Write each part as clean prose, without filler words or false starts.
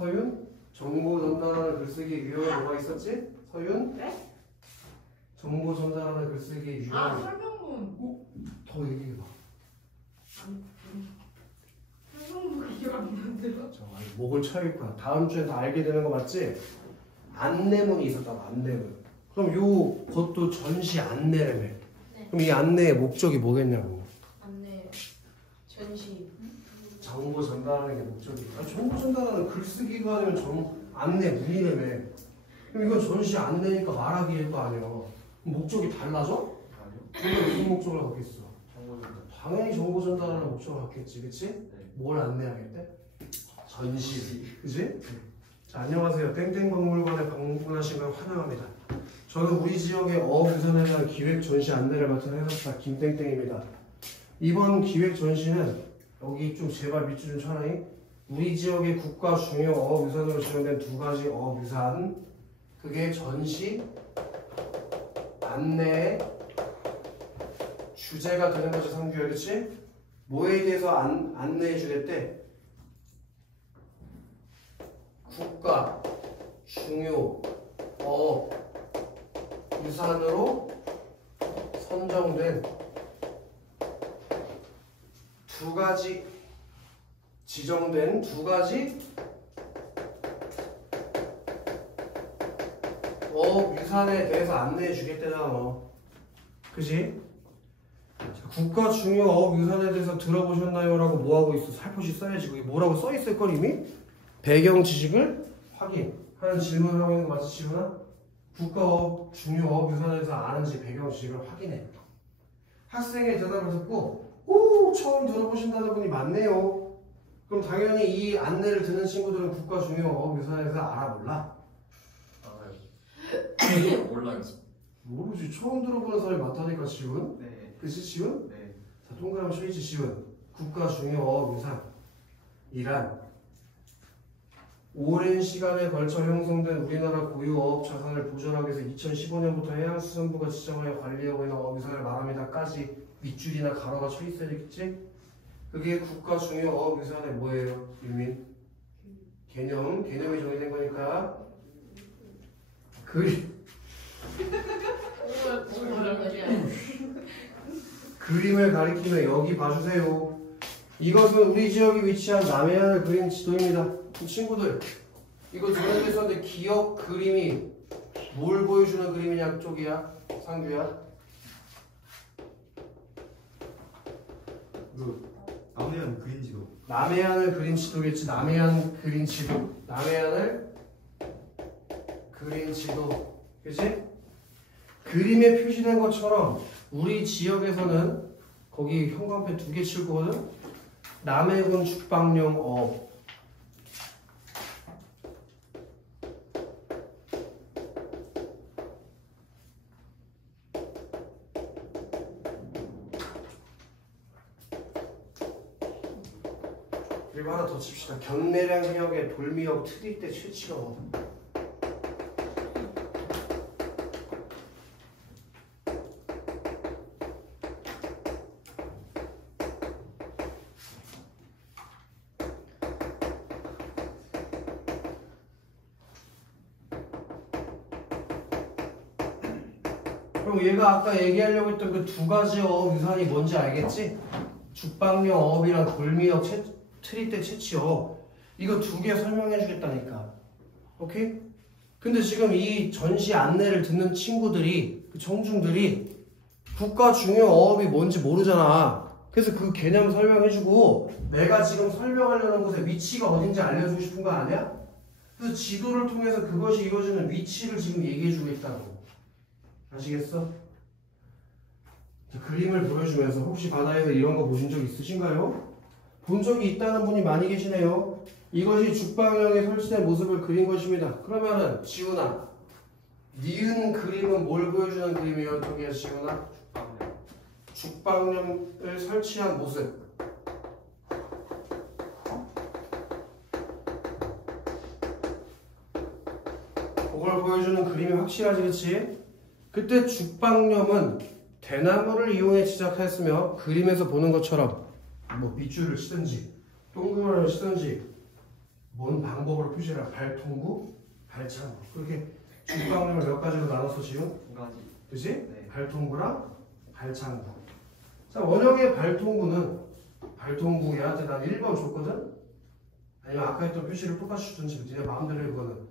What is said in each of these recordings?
서윤? 정보 전달하는 글쓰기 유형에 뭐가 있었지? 서윤? 네? 정보 전달하는 글쓰기 유형. 아, 설명문. 더 얘기해봐. 설명문 기억 안 나는데요? 목을 쳐일 거야. 다음 주에 다 알게 되는 거 맞지? 안내문이 있었다고, 안내문. 그럼 요 것도 전시 안내라며. 네. 그럼 이 안내의 목적이 뭐겠냐고. 안내, 전시. 정보 전달하는 게 목적이야. 정보 전달하는 글쓰기가 아니면 안내문이라며. 그럼 이건 전시 안내니까 말하기일 거 아니야. 목적이 달라져? 아니요. 이게 무슨 목적을 갖겠어? 정보 전달. 당연히 정보 전달하는 목적을 갖겠지, 그치? 네. 뭘 안내하겠대? 전시, 그치? 자, 안녕하세요. 땡땡박물관에 방문하신 걸 환영합니다. 저는 우리 지역의 어부선에 대한 기획 전시 안내를 맡은 해설사 김땡땡입니다. 이번 기획 전시는 여기 좀 제발 밑줄 좀 쳐라잉. 우리 지역의 국가 중요 어업유산으로 지정된 두 가지 어업유산, 그게 전시, 안내의 주제가 되는 거지, 상규야, 그치? 뭐에 대해서 안내해 주겠대? 국가 중요 어업 유산으로 선정된 두 가지, 지정된 두 가지 어업 유산에 대해서 안내해 주겠대잖아. 그지? 국가 중요 어업 유산에 대해서 들어보셨나요? 라고 뭐하고 있어? 살포시 써야지. 거기 뭐라고 써있을 걸 이미? 배경 지식을 확인하는 질문을 하고 있는 거 맞지, 지훈아? 국가 어업, 중요 어업 유산에 대해서 아는지 배경 지식을 확인해. 학생의 대답을 듣고 오, 처음 들어보신다는 분이 많네요. 그럼 당연히 이 안내를 듣는 친구들은 국가 중요 어업 유산에 대해서 알아, 몰라? 알아요. 몰라요. 모르지. 처음 들어보는 사람이 많다니까, 지훈. 네. 그치, 지훈? 네. 자, 동그라미 쳐있지, 지훈. 국가 중요 어업 유산이란 오랜 시간에 걸쳐 형성된 우리나라 고유 어업 자산을 보존하기 위해서 2015년부터 해양수산부가 지정하여 관리하고 있는 어업 유산을 말합니다.까지 윗줄이나 가로가 쳐 있어야겠지? 그게 국가 중요 어업 유산의 뭐예요, 유민? 개념이 정의된 거니까 그림을 가리키며 여기 봐주세요. 이것은 우리 지역에 위치한 남해안을 그린 지도입니다. 친구들, 이거 전에도 있었는데 기억 그림이 뭘 보여주는 그림이냐 쪽이야? 상규야? 남해안 그린 지도. 남해안을 그린 지도겠지. 남해안 그린 지도. 남해안을 그린 지도. 그치? 그림에 표시된 것처럼 우리 지역에서는 거기 형광펜 2개 칠 거거든? 남해군 죽방용 어업. 그리고 하나 더 칩시다. 경내량 해역의 돌미역 트리대 채취가 어렵다. 그럼 얘가 아까 얘기하려고 했던 그 두 가지 어업 유산이 뭔지 알겠지? 죽방용 어업이랑 돌미역 트리대 채취업. 이거 두 개 설명해 주겠다니까. 오케이? 근데 지금 이 전시 안내를 듣는 친구들이, 그 청중들이 국가 중요 어업이 뭔지 모르잖아. 그래서 그 개념 설명해주고 내가 지금 설명하려는 곳의 위치가 어딘지 알려주고 싶은 거 아니야? 그래서 지도를 통해서 그것이 이루어지는 위치를 지금 얘기해주고 있다고. 아시겠어? 그림을 보여주면서 혹시 바다에서 이런 거 보신 적 있으신가요? 본 적이 있다는 분이 많이 계시네요. 이것이 죽방령에 설치된 모습을 그린 것입니다. 그러면은 지훈아, 니은 그림은 뭘 보여주는 그림이에요? 저기야 지훈아? 죽방령을 설치한 모습. 그걸 보여주는 그림이 확실하지, 그치? 그때 죽방염은 대나무를 이용해 제작하였으며 그림에서 보는 것처럼 뭐 밑줄을 치든지 동그라미를 치든지 뭔 방법으로 표시를 해? 발통부, 발창부. 그렇게 죽방령을 몇 가지로 나눠서 지금? 두 가지. 그지? 네. 발통부랑 발창부. 자, 원형의 발통부는 발통부 얘한테 난 1번 줬거든? 아니면 아까 했던 표시를 똑같이 주든지 니네 마음대로 해. 그거는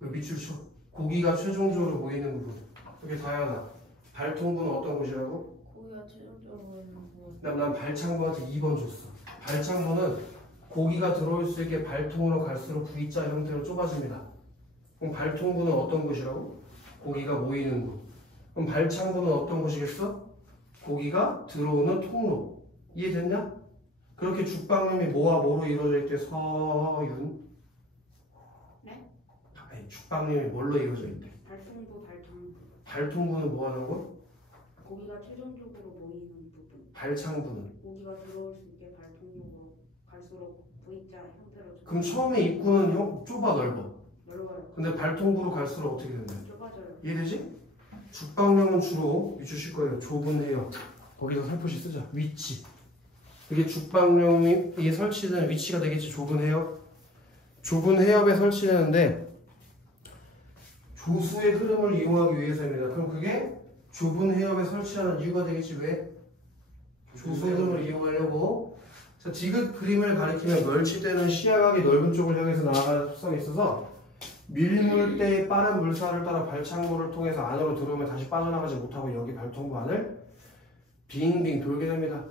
그 밑줄 쳐. 고기가 최종적으로 모이는 부분. 그게 다양하다. 발통부는 어떤 곳이라고? 고기가 최종적으로 뭐 난 발창부한테 2번 줬어. 발창부는 고기가 들어올 수 있게 발통으로 갈수록 V자 형태로 좁아집니다. 그럼 발통부는 어떤 곳이라고? 고기가 모이는 곳. 그럼 발창부는 어떤 곳이겠어? 고기가 들어오는 통로. 이해됐냐? 그렇게 죽방염이 뭐와 뭐로 이루어져 있대? 서윤? 네? 아니, 죽방염이 뭘로 이루어져 있대? 발통부, 발통부. 발통부는 뭐 하는 거? 고기가 최종적으로 모이는 부분. 발창부는? 고기가 들어올 수 있게 발통으로 갈수록 V자 형태로 그럼 처음에 입구는 좁아 넓어. 넓어요. 근데 발통부로 갈수록 어떻게 된대? 좁아져요. 이해되지? 죽방령은 주로 주실 거예요. 좁은 해역. 거기서 살포시 쓰자. 위치. 이게 죽방령이 설치되는 위치가 되겠지. 좁은 해역. 좁은 해역에 설치되는데 조수의 흐름을 이용하기 위해서입니다. 그럼 그게 좁은 해역에 설치하는 이유가 되겠지. 왜? 조수의 흐름을 이용하려고. 자, 디귿 그림을 가리키면 멸치대는 시야각이 넓은 쪽을 향해서 나아가는 특성이 있어서 밀물대의 빠른 물살을 따라 발창문을 통해서 안으로 들어오면 다시 빠져나가지 못하고 여기 발통부 안을 빙빙 돌게 됩니다.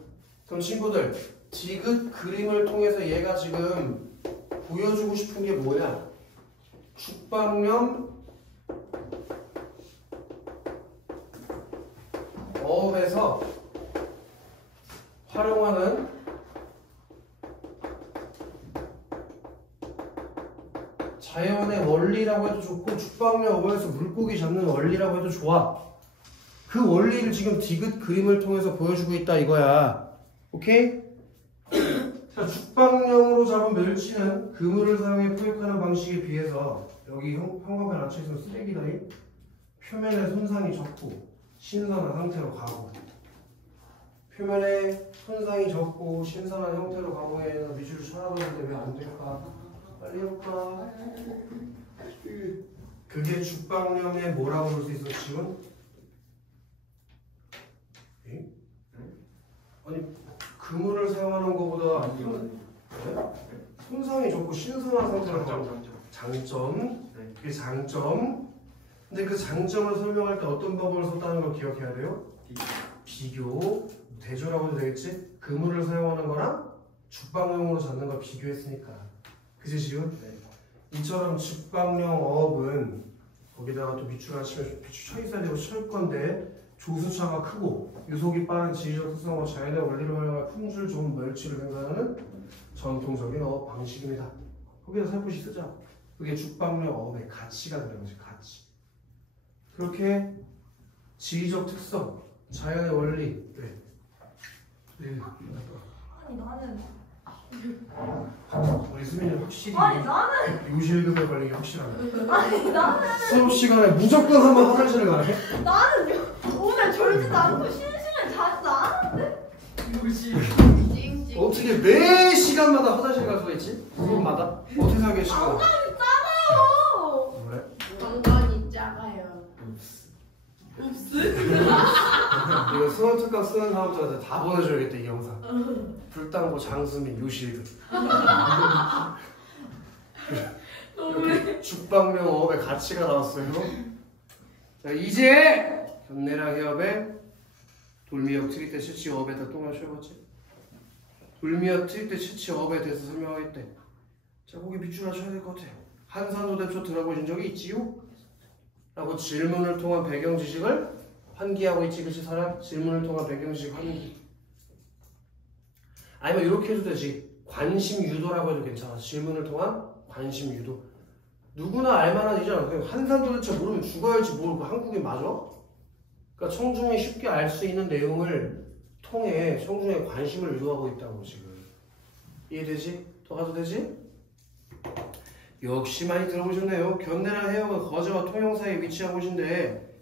그럼 친구들, 디귿 그림을 통해서 얘가 지금 보여주고 싶은 게 뭐냐? 죽방염 어업에서 활용하는 자연의 원리라고 해도 좋고 죽방염 어업에서 물고기 잡는 원리라고 해도 좋아. 그 원리를 지금 디귿 그림을 통해서 보여주고 있다 이거야. 오케이? 자, 죽방염으로 잡은 멸치는 그물을 사용해 포획하는 방식에 비해서 여기 형광펜 앉혀있으면 쓰레기다. 표면에 손상이 적고 신선한 상태로 가고, 표면에 손상이 적고 신선한 형태로 가공해서 밑줄을 쳐나가는데 왜 안 될까? 빨리 해볼까? 그게 죽방염의 뭐라고 볼 수 있어 지금? 에? 아니 그물을 사용하는 것보다 손상이 적고 신선한 상태로 가고 장점. 그게 장점. 근데 그 장점을 설명할 때 어떤 방법을 썼다는 걸 기억해야 돼요? 비교. 대조라고 해도 되겠지? 그물을 사용하는 거랑 죽방용으로 잡는 걸 비교했으니까. 그치 지금? 네. 이처럼 죽방용 어업은 거기다가 또 밑줄 하시면 밑줄 쳐 있어야 되고 칠 건데 조수차가 크고 유속이 빠른 지리적 특성과 자연의 원리를 활용한 품질 좋은 멸치를 생산하는 전통적인 어업 방식입니다. 거기다 살포시 쓰자. 그게 죽방용 어업의 가치가 되는 거지. 가치. 그렇게 지리적 특성, 자연의 원리. 네. 아니 나는 우리 수민이 확실히 아니 나는 요실급에 걸린 게 확실하네. 아니 나는 수업 시간에 무조건 한번 화장실을 가네. 나는 오늘 졸지도 않고 쉬는 시간에 자지도 않았는데. 찡찡. 어떻게 매 시간마다 화장실 갈 수가 있지? 수업마다? 어떻게 생각했어? 방광이 작아요. 그래? 방광이 작아요. 이거 수능 특강 쓰는 사람들한테 다 보내줘야겠다 이 영상. 불당고 장수민 요실급. 이렇게 죽방명 어업의 가치가 나왔어요. 자 이제 견내랑 해업의 돌미역 트리대 실치 어업에 다 똥을 쉬어봤지? 돌미역 트리대 실치 어업에 대해서 설명하겠대. 자 거기 밑줄 하셔야 될 것 같아. 한산도대표 들어보신 적이 있지요? 라고 질문을 통한 배경 지식을 환기하고 있지. 그치 사람? 질문을 통한 배경 지식 환기. 아니면 이렇게 해도 되지. 관심 유도라고 해도 괜찮아. 질문을 통한 관심 유도. 누구나 알만한 이잖아. 한산도대체 모르면 죽어야지 모르고 한국인 맞아? 그러니까 청중이 쉽게 알 수 있는 내용을 통해 청중의 관심을 유도하고 있다고 지금. 이해되지? 더 가도 되지? 역시 많이 들어보셨네요. 견내랑 해역은 거제와 통영 사이에 위치한 곳인데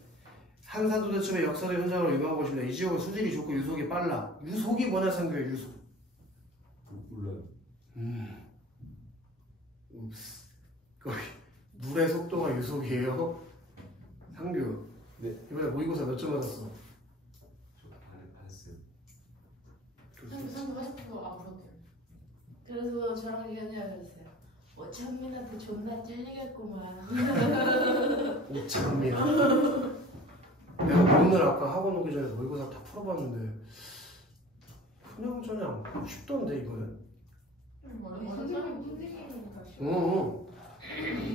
한산도대첩의 역사적 현장으로 유명한 곳입니다. 이 지역은 수질이 좋고 유속이 빨라. 유속이 뭐냐 상교의 유속. 몰라요. 읍스. 거기 물의 속도가 유속이에요. 상규. 네. 이번에 모의고사 몇 점 맞았어? 저 반스. 상부 하셨고 앞으로. 그래서 저랑 얘기하냐 그랬어요. 오창민한테 존나 찔리겠구만. 오창민. 내가 오늘 아까 학원 오기 전에 모의고사 다 풀어봤는데 그냥 쉽던데 이거는. 선생님이니까. 응.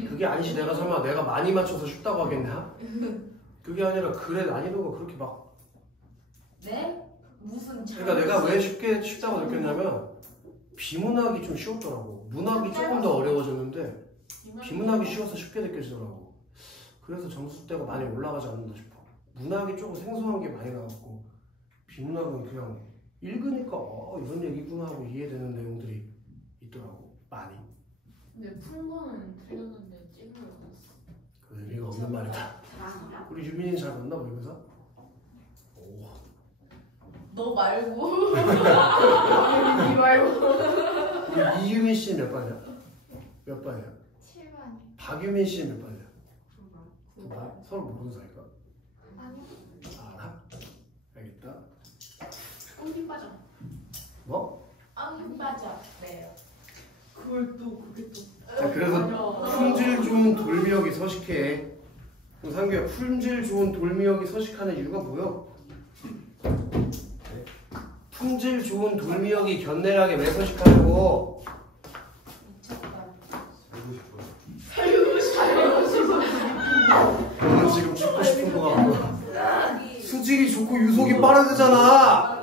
그게 아니지. 내가 설마 내가 많이 맞춰서 쉽다고 하겠냐? 그게 아니라 글의 난이도가 그렇게 막. 네? 무슨 그러니까 내가 왜 쉽다고 느꼈냐면 비문학이 좀 쉬웠더라고. 문학이 조금 더 어려워졌는데 비문학이 쉬워서 쉽게 느껴지더라고. 그래서 점수대가 많이 올라가지 않는다 싶어. 문학이 조금 생소한 게 많이 나왔고 비문학은 그냥 읽으니까 이런 얘기구나 하고 이해되는 내용들이 있더라고. 많이. 근데 푼 거는 틀렸는데 찍은 걸 받았어. 그 의미가 없는 말이다. 우리 유민이는 잘 봤나 모의고사? 오. 너 말고. 니 말고. 우리 이유민 씨는 몇 반이야? 몇 반이야? 7반이요. 박유민 씨는 몇 반이야? 9반. 서로 모르는 사이가? 아니요. 알아? 알겠다. 꽁기 빠져. 뭐? 안 빠져. 네. 그걸 또 그게 또. 자, 그래서 품질 좋은 돌미역이 서식해. 그럼 상규야, 품질 좋은 돌미역이 서식하는 이유가 뭐야? 품질 좋은 돌미역이 견내락에 왜 서식하냐고? 미쳤다. 살고 싶어요. 살고 싶어. 너는 지금 죽고 싶은 거 같고 수질이 좋고 유속이 빠르잖아.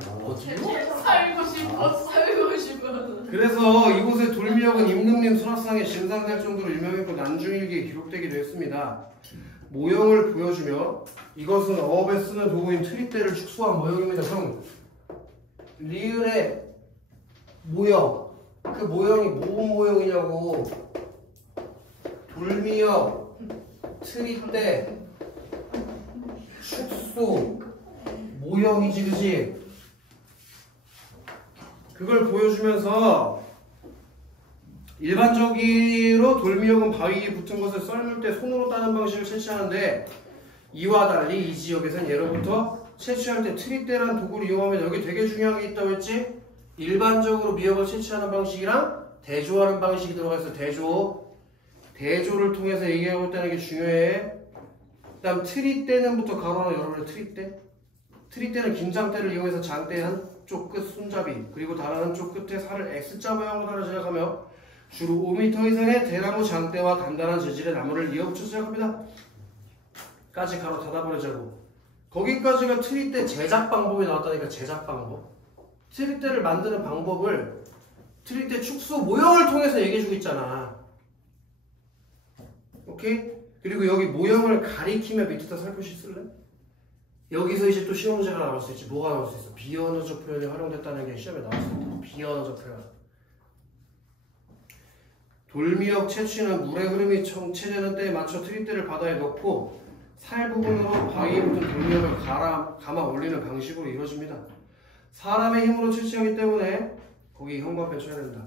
살고 싶어. 살고 싶어. 그래서 이곳의 돌미역은 임금님 수락상에 진상될 정도로 유명했고 난중일기에 기록되기도 했습니다. 모형을 보여주며 이것은 어업에 쓰는 도구인 트리대를 축소한 모형입니다. 형, 리을의 모형, 그 모형이 뭔 모형이냐고. 돌미역, 트리대, 축소, 모형이지, 그지? 그걸 보여주면서 일반적으로 돌미역은 바위에 붙은 것을 썰물 때 손으로 따는 방식을 채취하는데 이와 달리 이 지역에서는 예로부터 채취할 때 트리대라는 도구를 이용하면 여기 되게 중요한 게 있다고 했지? 일반적으로 미역을 채취하는 방식이랑 대조하는 방식이 들어가 있어. 대조를 통해서 얘기하고 있다는 게 중요해. 그 다음 트리대는부터 가로나 열어볼 트리대. 트리대는 김장대를 이용해서 장대 한쪽 끝 손잡이 그리고 다른 한쪽 끝에 살을 X자 모양으로 달아 제작하며 주로 5m 이상의 대나무 장대와 단단한 재질의 나무를 이어붙여 제작합니다. 까지 가로 닫아버리자고. 거기까지가 트리대 제작 방법이 나왔다니까. 제작 방법. 트리대를 만드는 방법을 트리대 축소 모형을 통해서 얘기해주고 있잖아. 오케이? 그리고 여기 모형을 가리키며 밑에다 살포시 쓸래? 여기서 이제 또 시험 문제가 나올 수 있지. 뭐가 나올 수 있어? 비언어적 표현이 활용됐다는 게 시험에 나올 수 있다. 비언어적 표현. 돌미역 채취는 물의 흐름이 체되는 때에 맞춰 트리대를 바다에 넣고 살 부분으로 바위에 붙은 돌미역을 감아 올리는 방식으로 이루어집니다. 사람의 힘으로 채취하기 때문에 거기 현관펜 쳐야 된다.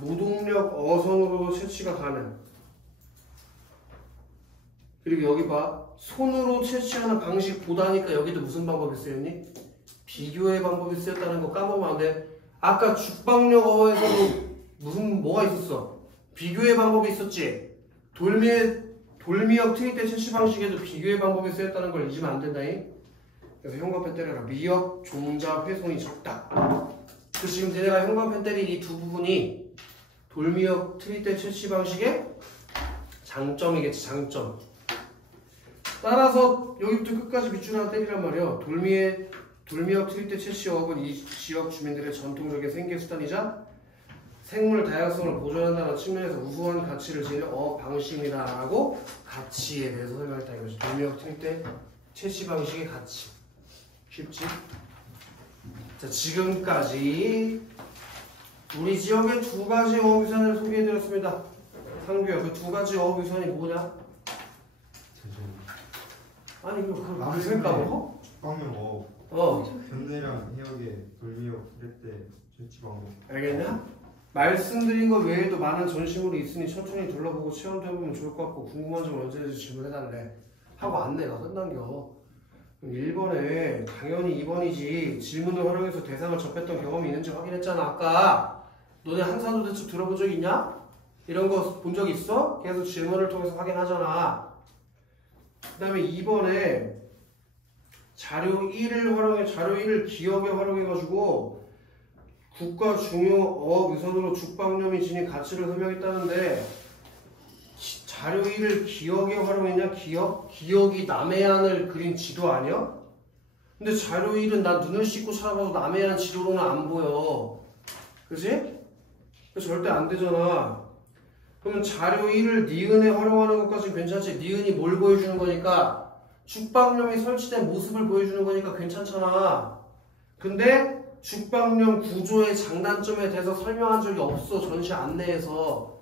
무동력 어선으로 채취가 가능. 그리고 여기 봐. 손으로 채취하는 방식보다니까 여기도 무슨 방법이 쓰였니? 비교의 방법이 쓰였다는 거 까먹으면 안 돼. 아까 죽방역어에서도 뭐가 있었어? 비교의 방법이 있었지? 돌미역 트리대 채취 방식에도 비교의 방법이 쓰였다는 걸 잊으면 안 된다잉? 그래서 현관펜 때려라. 미역, 종자, 훼손이 적다. 그 지금 얘네가 현관펜 때린 이 두 부분이 돌미역 트리대 채취 방식의 장점이겠지. 장점. 따라서 여기부터 끝까지 밑줄 하나 때리란 말이야. 돌미역 트리대 채취업은 이 지역 주민들의 전통적인 생계수단이자 생물 다양성을 보존한다는 측면에서 우수한 가치를 지니는 어업 방식이다라고 가치에 대해서 설명했다 이거지. 돌미역 트리대 채취 방식의 가치. 쉽지? 자, 지금까지 우리 지역의 두 가지 어업 유산을 소개해드렸습니다. 상규야, 그 두 가지 어업 유산이 뭐냐? 아니 그걸 무슨 까먹어? 죽방용 어. 견내랑 해역의 돌미역 트리대 채취 방법. 알겠냐? 말씀드린 것 외에도 많은 전시물이 있으니 천천히 둘러보고 체험도 해보면 좋을 것 같고 궁금한 점 언제든지 질문해달래 하고 안내가 끝난겨. 1번에 당연히 2번이지. 질문을 활용해서 대상을 접했던 경험이 있는지 확인했잖아. 아까 너네 한산도 대충 들어본 적 있냐? 이런 거 본 적 있어? 계속 질문을 통해서 확인하잖아. 그 다음에 2번에 자료 1을 활용해, 자료 1을 기억에 활용해가지고 국가 중요 어업 유선으로 죽방염이 지닌 가치를 설명했다는데 자료 1을 기억에 활용했냐? 기억이 남해안을 그린 지도 아니야? 근데 자료 1은 난 눈을 씻고 찾아봐도 남해안 지도로는 안 보여. 그지? 그래서 절대 안 되잖아. 그러면 자료 1을 니은에 활용하는 것까지는 괜찮지. 니은이 뭘 보여주는 거니까 죽방염이 설치된 모습을 보여주는 거니까 괜찮잖아. 근데 죽방염 구조의 장단점에 대해서 설명한 적이 없어. 전시 안내에서.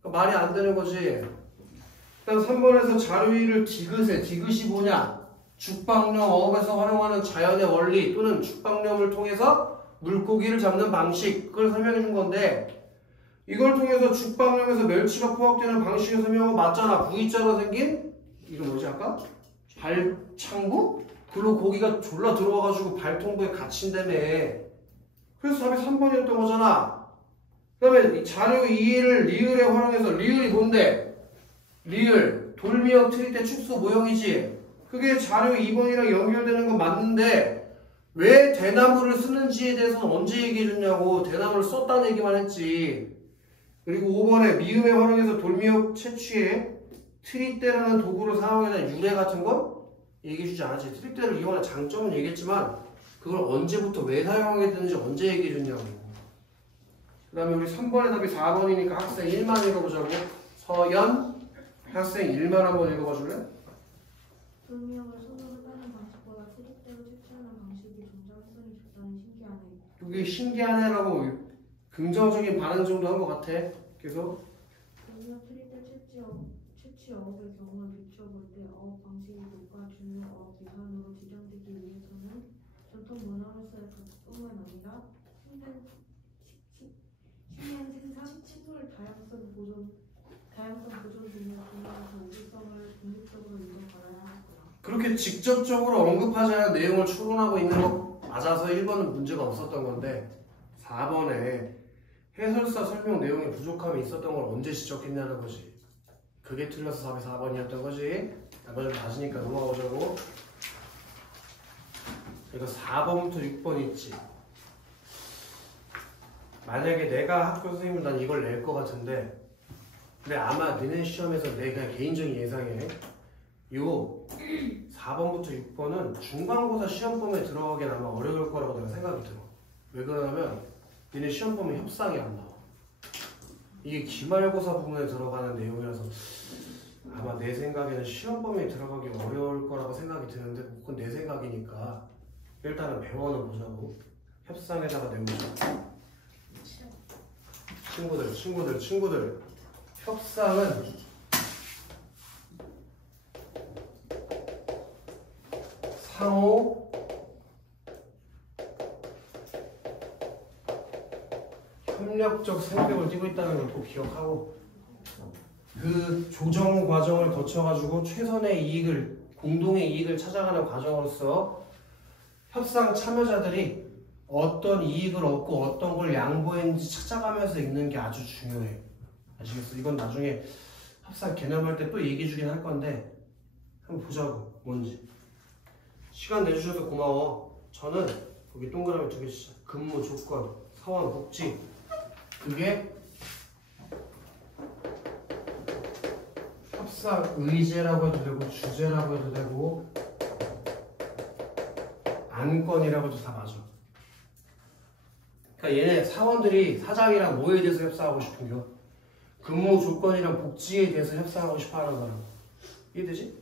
그러니까 말이 안 되는 거지. 일단 3번에서 자료 1을 디귿에, 디귿이 뭐냐? 죽방염 어업에서 활용하는 자연의 원리 또는 죽방염을 통해서 물고기를 잡는 방식, 그걸 설명해 준 건데 이걸 통해서 죽방염에서 멸치가 포획되는 방식을 설명하고 맞잖아. V자로 생긴 이름 뭐지 아까? 발창부? 그리고 고기가 졸라 들어와가지고 발통부에 갇힌다며. 그래서 답이 3번이었던 거잖아. 그 다음에 자료 2를 리을에 활용해서 리을이 뭔데? 리을, 돌미역 트리대 축소 모형이지. 그게 자료 2번이랑 연결되는 건 맞는데 왜 대나무를 쓰는지에 대해서는 언제 얘기해줬냐고. 대나무를 썼다는 얘기만 했지. 그리고 5번에 미음에 활용해서 돌미역 채취에 트리대라는 도구를 사용해야 되는 유래 같은 건 얘기해주지 않았지. 트리대를 이용하는 장점은 얘기했지만 그걸 언제부터 왜 사용하게 되는지 언제 얘기해줬냐고. 그 다음에 우리 3번의 답이 4번이니까 학생 1만 읽어보자고. 서연 학생 1만 한번 읽어봐줄래? 돌미역을 손으로 따는 방식보다 트릭대로 채취하는 방식이 종자성이 좋다니 신기하네. 그게 신기하네라고 긍정적인 반응 정도 한 것 같아. 계속. 돌미역 트릭대 채취 어업의 경우를 비춰볼 때 어업 방식이 국가 중요 어업 기관으로 지정되기 위해서는 전통 문화로서의 가치뿐만 아니라 식량 생산, 식물 다양성 보존 등의 분야에서 우수성을 독립적으로 인정받아야 하겠구나. 그렇게 직접적으로 언급하지 않은 내용을 추론하고 있는 거 맞아서 1번은 문제가 없었던 건데 4번에 해설사 설명 내용에 부족함이 있었던 걸 언제 지적했냐는 거지. 그게 틀려서 답이 4번이었던 거지. 나머지 좀 맞으니까 넘어가보자고. 그래서 4번부터 6번 있지. 만약에 내가 학교 선생님은 난 이걸 낼 것 같은데 근데 아마 너네 시험에서 내가 개인적인 예상에 요 4번부터 6번은 중간고사 시험범에 들어가기엔 아마 어려울 거라고 내가 생각이 들어. 왜 그러냐면 너네 시험범에 협상이 안 나와. 이게 기말고사 부분에 들어가는 내용이라서 아마 내 생각에는 시험범에 들어가기 어려울 거라고 생각이 드는데 그건 내 생각이니까 일단은 배워는 보자고. 협상에다가 내보자. 친구들 협상은 상호 협력적 생각을 띠고 있다는 걸 꼭 기억하고 그 조정 과정을 거쳐가지고 최선의 이익을 공동의 이익을 찾아가는 과정으로서 협상 참여자들이 어떤 이익을 얻고 어떤 걸 양보했는지 찾아가면서 읽는 게 아주 중요해. 아시겠어? 이건 나중에 협상 개념할 때 또 얘기해 주긴 할 건데 한번 보자고. 뭔지. 시간 내주셔서 고마워. 저는 거기 동그라미 2개 치자. 근무 조건, 사원 복지. 그게 협상 의제라고 해도 되고 주제라고 해도 되고 안건이라고 해도 다 맞아. 그러니까 얘네 사원들이 사장이랑 뭐에 대해서 협상하고 싶은겨? 근무 조건이랑 복지에 대해서 협상하고 싶어 하는 거라고. 이해되지?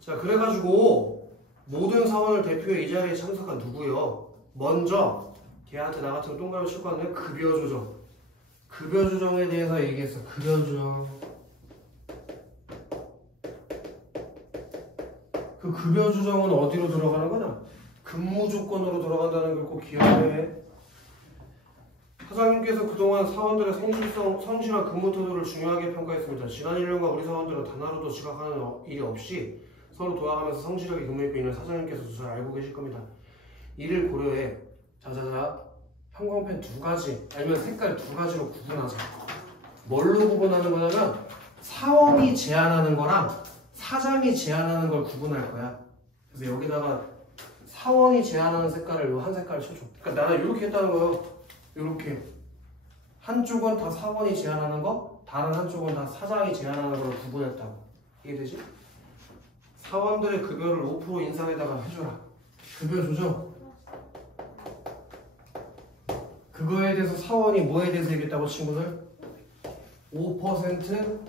자, 그래가지고 모든 사원을 대표해 이 자리에 참석한 누구요? 먼저 걔한테 나 같은 동그라미 칠 거 같네. 급여 조정. 급여 조정에 대해서 얘기했어. 급여 조정. 그 급여 조정은 어디로 들어가는 거냐? 근무 조건으로 들어간다는 걸 꼭 기억해. 사장님께서 그동안 사원들의 성실한 근무 태도를 중요하게 평가했습니다. 지난 1년간 우리 사원들은 단 하루도 지각하는 일이 없이 서로 도와가면서 성실하게 근무했고 이는 사장님께서도 잘 알고 계실 겁니다. 이를 고려해 자자자 형광펜 2가지 아니면 색깔 2가지로 구분하자. 뭘로 구분하는 거냐면 사원이 제안하는 거랑 사장이 제안하는 걸 구분할 거야. 그래서 여기다가 사원이 제안하는 색깔을 요 한 색깔 쳐줘. 그러니까 나는 이렇게 했다는 거예요. 이렇게 한쪽은 다 사원이 제안하는 거, 다른 한쪽은 다 사장이 제안하는 걸 구분했다고. 이해되지? 사원들의 급여를 5% 인상에다가 해줘라. 급여 조정. 그거에 대해서 사원이 뭐에 대해서 얘기했다고 친구들? 5%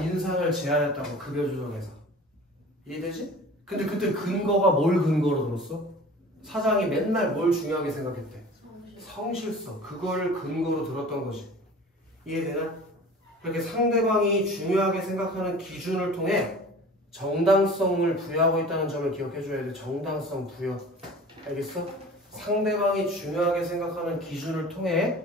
인상을 제안했다고 급여 조정에서. 이해되지? 근데 그때 근거가 뭘 근거로 들었어? 사장이 맨날 뭘 중요하게 생각했대? 성실성. 그걸 근거로 들었던 거지. 이해되나? 그렇게 상대방이 중요하게 생각하는 기준을 통해 정당성을 부여하고 있다는 점을 기억해줘야 돼. 정당성 부여. 알겠어? 상대방이 중요하게 생각하는 기준을 통해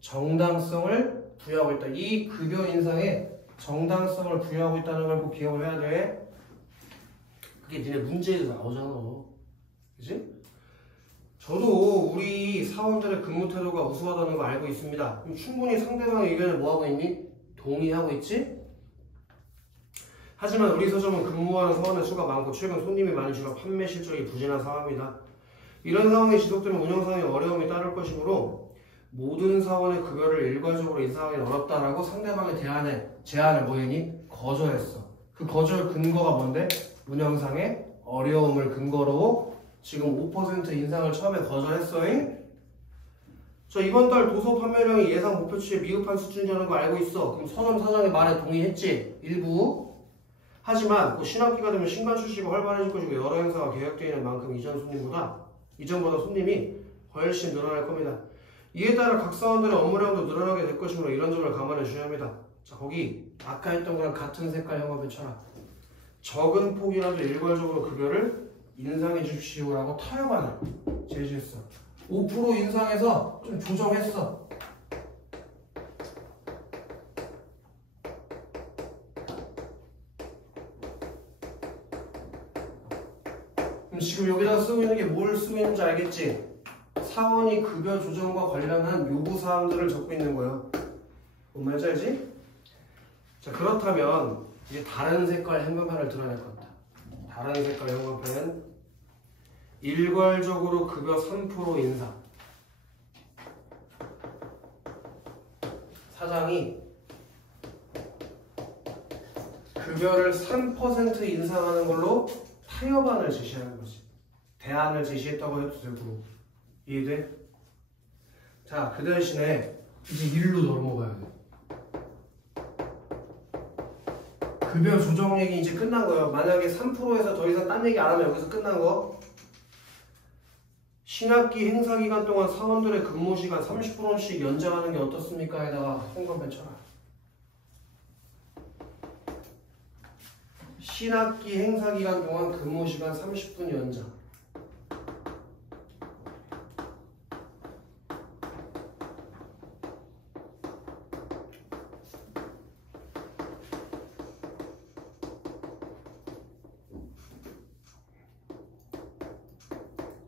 정당성을 부여하고 있다. 이 급여 인상에 정당성을 부여하고 있다는 걸 꼭 기억을 해야 돼. 그게 니네 문제에도 나오잖아. 그치? 저도 우리 사원들의 근무 태도가 우수하다는 거 알고 있습니다. 그럼 충분히 상대방의 의견에 뭐하고 있니? 동의하고 있지? 하지만 우리 서점은 근무하는 사원의 수가 많고 최근 손님이 많은 주로 판매 실적이 부진한 상황입니다. 이런 상황이 지속되면 운영상에 어려움이 따를 것이므로 모든 사원의 급여를 일괄적으로 인상하기는 어렵다라고 상대방의 제안을 뭐했니? 거절했어. 그 거절 근거가 뭔데? 운영상의 어려움을 근거로 지금 5% 인상을 처음에 거절했어잉? 자, 이번 달 도서 판매량이 예상 목표치에 미흡한 수준이라는 거 알고 있어. 그럼 서점 사장의 말에 동의했지? 일부. 하지만 신학기가 되면 신간 출시가 활발해질 것이고 여러 행사가 계획되어 있는 만큼 이전보다 손님이 훨씬 늘어날 겁니다. 이에 따라 각 사원들의 업무량도 늘어나게 될 것이므로 이런 점을 감안해 주셔야 합니다. 자, 거기 아까 했던 거랑 같은 색깔 형광펜 쳐라. 적은 폭이라도 일괄적으로 급여를 인상해 주십시오라고 타협안을 제시했어. 5% 인상해서 좀 조정했어. 그럼 지금 여기다 쓰고 있는 게 뭘 쓰고 있는지 알겠지? 사원이 급여 조정과 관련한 요구사항들을 적고 있는 거예요. 뭔 말인지 알지? 자, 그렇다면 이제 다른 색깔 형광펜을 드러낼 것 같다. 다른 색깔 형광펜은 일괄적으로 급여 3% 인상. 사장이 급여를 3% 인상하는 걸로 타협안을 제시하는 거지. 대안을 제시했다고 해도 되고. 이해돼? 자, 그 대신에 이제 1로 넘어가야 돼. 급여 조정 얘기 이제 끝난 거예요. 만약에 3%에서 더 이상 딴 얘기 안 하면 여기서 끝난 거. 신학기 행사 기간 동안 사원들의 근무 시간 30분씩 연장하는 게 어떻습니까? 에다가 형광펜 쳐라. 신학기 행사 기간 동안 근무 시간 30분 연장.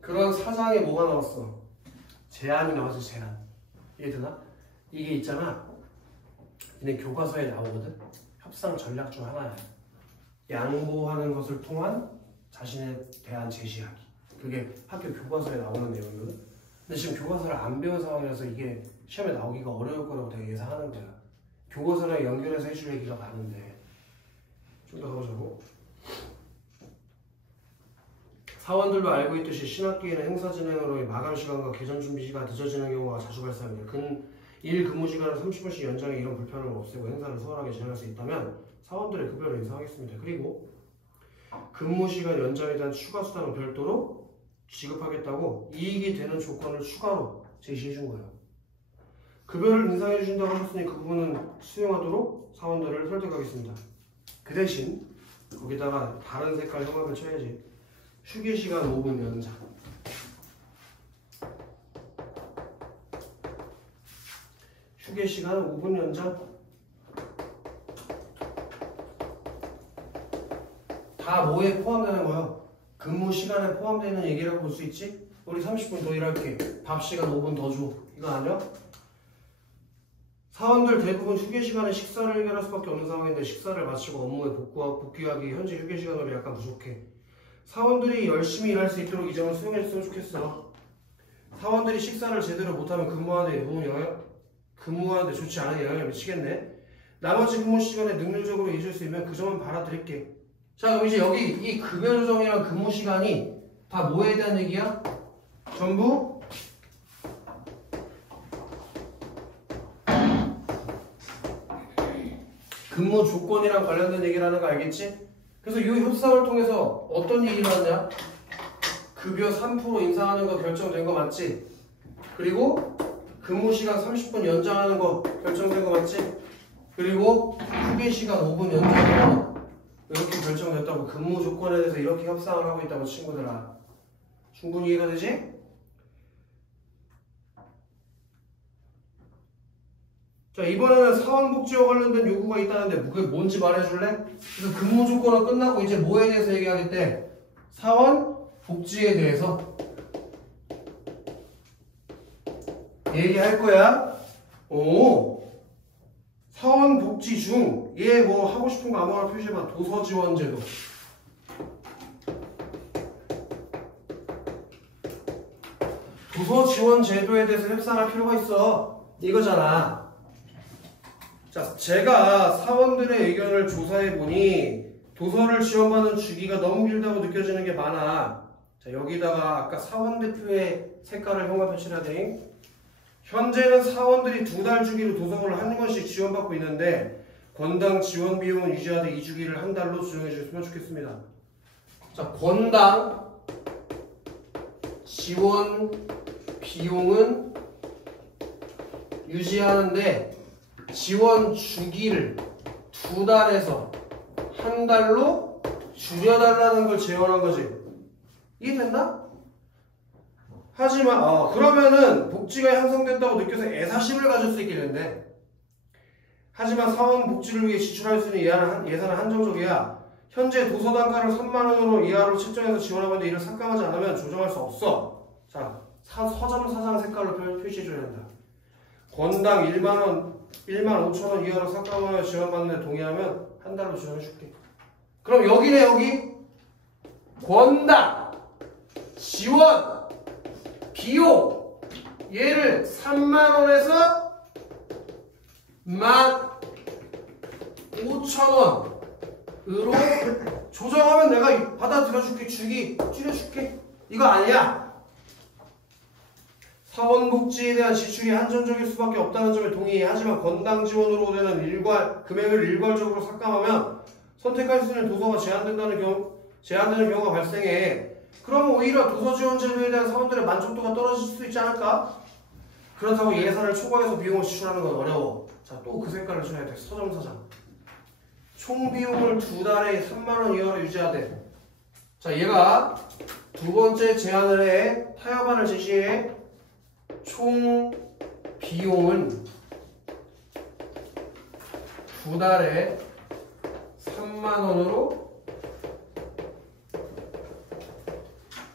그런 사장에 뭐가 나왔어? 제안이 나와서 제안. 이해되나? 이게 있잖아. 근데 교과서에 나오거든? 협상 전략 중 하나야. 양보하는 것을 통한 자신에 대한 제시하기. 그게 학교 교과서에 나오는 내용이거든? 근데 지금 교과서를 안 배운 상황이라서 이게 시험에 나오기가 어려울 거라고 내가 예상하는 거야. 교과서랑 연결해서 해줄 얘기가 많은데 좀 더 가보자고. 사원들도 알고 있듯이 신학기에는 행사 진행으로 마감 시간과 개전 준비 시간이 늦어지는 경우가 자주 발생합니다. 일 근무 시간을 30분씩 연장해 이런 불편을 없애고 행사를 수월하게 진행할 수 있다면 사원들의 급여를 인상하겠습니다. 그리고 근무 시간 연장에 대한 추가 수당은 별도로 지급하겠다고 이익이 되는 조건을 추가로 제시해 준 거예요. 급여를 인상해 주신다고 하셨으니 그 부분은 수용하도록 사원들을 설득하겠습니다. 그 대신 거기다가 다른 색깔 형광펜 쳐야지. 휴게 시간 5분 연장. 휴게 시간 5분 연장. 다 뭐에 포함되는 거야? 근무 시간에 포함되는 얘기라고 볼 수 있지? 우리 30분 더 일할게. 밥 시간 5분 더 줘. 이거 아니야? 사원들 대부분 휴게 시간에 식사를 해결할 수밖에 없는 상황인데 식사를 마치고 업무에 복귀하기 현재 휴게 시간으로 약간 부족해. 사원들이 열심히 일할 수 있도록 이 점을 수용해줬으면 좋겠어. 사원들이 식사를 제대로 못하면 근무하는데 좋지 않은 영향을 미치겠네. 나머지 근무 시간에 능률적으로 해줄 수 있으면 그 점은 받아들일게. 자, 그럼 이제 여기 이 급여 조정이랑 근무 시간이 다 뭐에 대한 얘기야? 전부 근무 조건이랑 관련된 얘기라는 거 알겠지? 그래서 이 협상을 통해서 어떤 얘기를 하냐? 급여 3% 인상하는 거 결정된 거 맞지? 그리고 근무 시간 30분 연장하는 거 결정된 거 맞지? 그리고 휴게 시간 5분 연장하는 거 이렇게 결정됐다고. 근무 조건에 대해서 이렇게 협상을 하고 있다고 친구들아. 충분히 이해가 되지? 자, 이번에는 사원복지와 관련된 요구가 있다는데 그게 뭔지 말해줄래? 그래서 근무 조건은 끝나고 이제 뭐에 대해서 얘기하겠대? 사원복지에 대해서 얘기할 거야. 오, 사원복지 중 얘 뭐 하고 싶은 거 아무거나 표시해봐. 도서지원제도. 도서지원제도에 대해서 협상할 필요가 있어. 이거잖아. 자, 제가 사원들의 의견을 조사해보니 도서를 지원받는 주기가 너무 길다고 느껴지는 게 많아. 자, 여기다가 아까 사원대표의 색깔을 형광 표시해야 되니? 현재는 사원들이 2달 주기로 도서관을 한 권씩 지원받고 있는데 권당 지원 비용은 유지하되 이 주기를 한 달로 조정해 주셨으면 좋겠습니다. 자, 권당 지원 비용은 유지하는데 지원 주기를 2달에서 한 달로 줄여달라는 걸 제언한 거지. 이해됐나? 하지만 그러면은 복지가 향상된다고 느껴서 애사심을 가질 수 있겠는데, 하지만 사원 복지를 위해 지출할 수 있는 예산은 한정적이야. 현재 도서 단가를 3만원으로 이하로 책정해서 지원하고 있는데 이를 삭감하지 않으면 조정할 수 없어. 자, 서점 사장 색깔로 표시해줘야 된다. 권당 1만 5천원 이하로 삭감하여 지원받는 데 동의하면 한 달로 지원해줄게. 그럼 여기네, 여기. 권당 지원 비용 얘를 3만원에서 15,000원으로 조정하면 내가 받아들여줄게. 주기 줄여줄게. 이거 아니야. 사원복지에 대한 지출이 한정적일 수밖에 없다는 점에 동의해. 하지만 권당 지원으로 되는 금액을 일괄적으로 삭감하면 선택할 수 있는 도서가 제한되는 경우가 발생해. 그러면 오히려 도서지원제도에 대한 사원들의 만족도가 떨어질 수도 있지 않을까? 그렇다고 예산을 초과해서 비용을 지출하는 건 어려워. 자, 또 그 색깔을 줘야 돼. 서점사장. 총 비용을 2달에 3만원 이하로 유지하되. 자, 얘가 두 번째 제안을 해. 타협안을 제시해. 총 비용은 2달에 3만원으로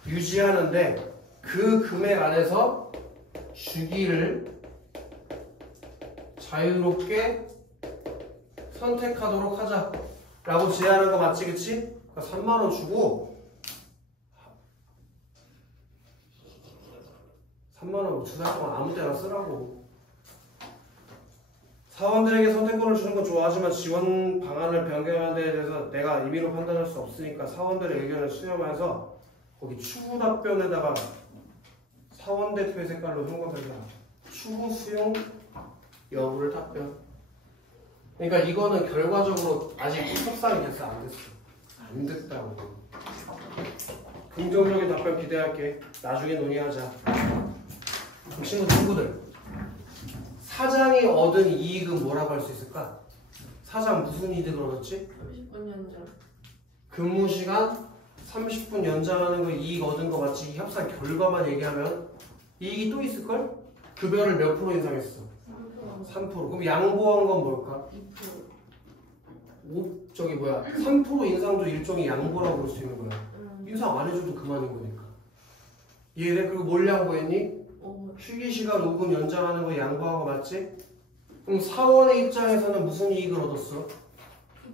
유지하는데 그 금액 안에서 주기를 자유롭게 선택하도록 하자 라고 제안한 거 맞지, 그치? 그러니까 3만원 주고 3만원 2달 동안 아무 때나 쓰라고. 사원들에게 선택권을 주는 건 좋아하지만 지원 방안을 변경하는 데 대해서 내가 임의로 판단할 수 없으니까 사원들의 의견을 수렴해서 거기 추후 답변에다가 사원대표의 색깔로 형광색이야. 추후 수용 여부를 답변. 그러니까 이거는 결과적으로 아직 협상이 됐어, 안 됐어? 안 됐다고. 긍정적인 답변 기대할게. 나중에 논의하자. 친구들, 사장이 얻은 이익은 뭐라고 할 수 있을까? 사장 무슨 이득을 얻었지? 30분 연장. 근무 시간 30분 연장하는 거 이익 얻은 거 맞지? 이 협상 결과만 얘기하면 이익이 또 있을걸? 급여를 몇 프로 인상했어? 3%. 그럼 양보한 건 뭘까? 2%. 저기 뭐야 3% 인상도 일종의 양보라고 볼 수 있는 거야. 인상 안 해줘도 그만인 거니까. 이해돼? 그리고 뭘 양보했니? 휴게시간 5분 연장하는 거 양보한 거 맞지? 그럼 사원의 입장에서는 무슨 이익을 얻었어?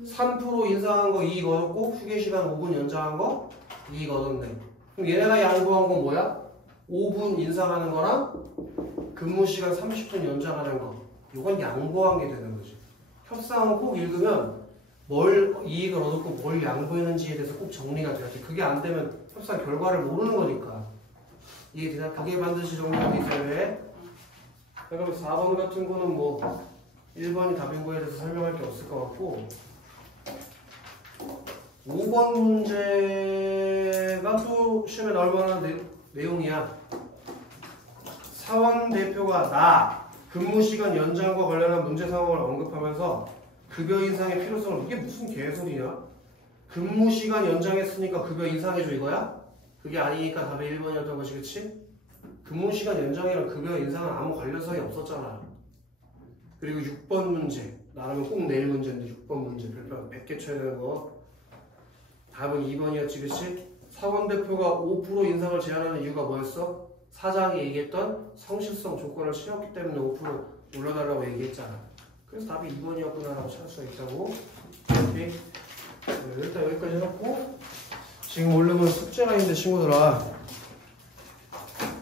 3% 인상한 거 이익 얻었고 휴게시간 5분 연장한 거 이익 얻었네. 그럼 얘네가 양보한 건 뭐야? 5분 인상하는 거랑 근무시간 30분 연장하는 거. 이건 양보한 게 되는 거지. 협상은 꼭 읽으면 뭘 이익을 얻었고 뭘 양보했는지에 대해서 꼭 정리가 돼야 돼. 그게 안 되면 협상 결과를 모르는 거니까. 이해되나? 그게 반드시 정리가 돼야 돼. 그럼 4번 같은 거는 뭐 1번이 답인 거에 대해서 설명할 게 없을 것 같고 5번 문제가 또 시험에 나올 만한 내용이야. 사원 대표가 나 근무시간 연장과 관련한 문제 상황을 언급하면서 급여 인상의 필요성을 이게 무슨 개소리냐? 근무시간 연장했으니까 급여 인상해줘 이거야? 그게 아니니까 답이 1번이었던 것이 그치? 근무시간 연장이랑 급여 인상은 아무 관련성이 없었잖아. 그리고 6번 문제 나라면 꼭 내일 문제인데 6번 문제 별표 100개 쳐야 되는 거 답은 2번이었지 그치? 사원 대표가 5% 인상을 제안하는 이유가 뭐였어? 사장이 얘기했던 성실성 조건을 채웠기 때문에 5% 올려달라고 얘기했잖아. 그래서 답이 2번이었구나 라고 찾을 수 있다고. 오케이. 일단 여기까지 해놓고 지금 원래는 숙제가 있는데 친구들아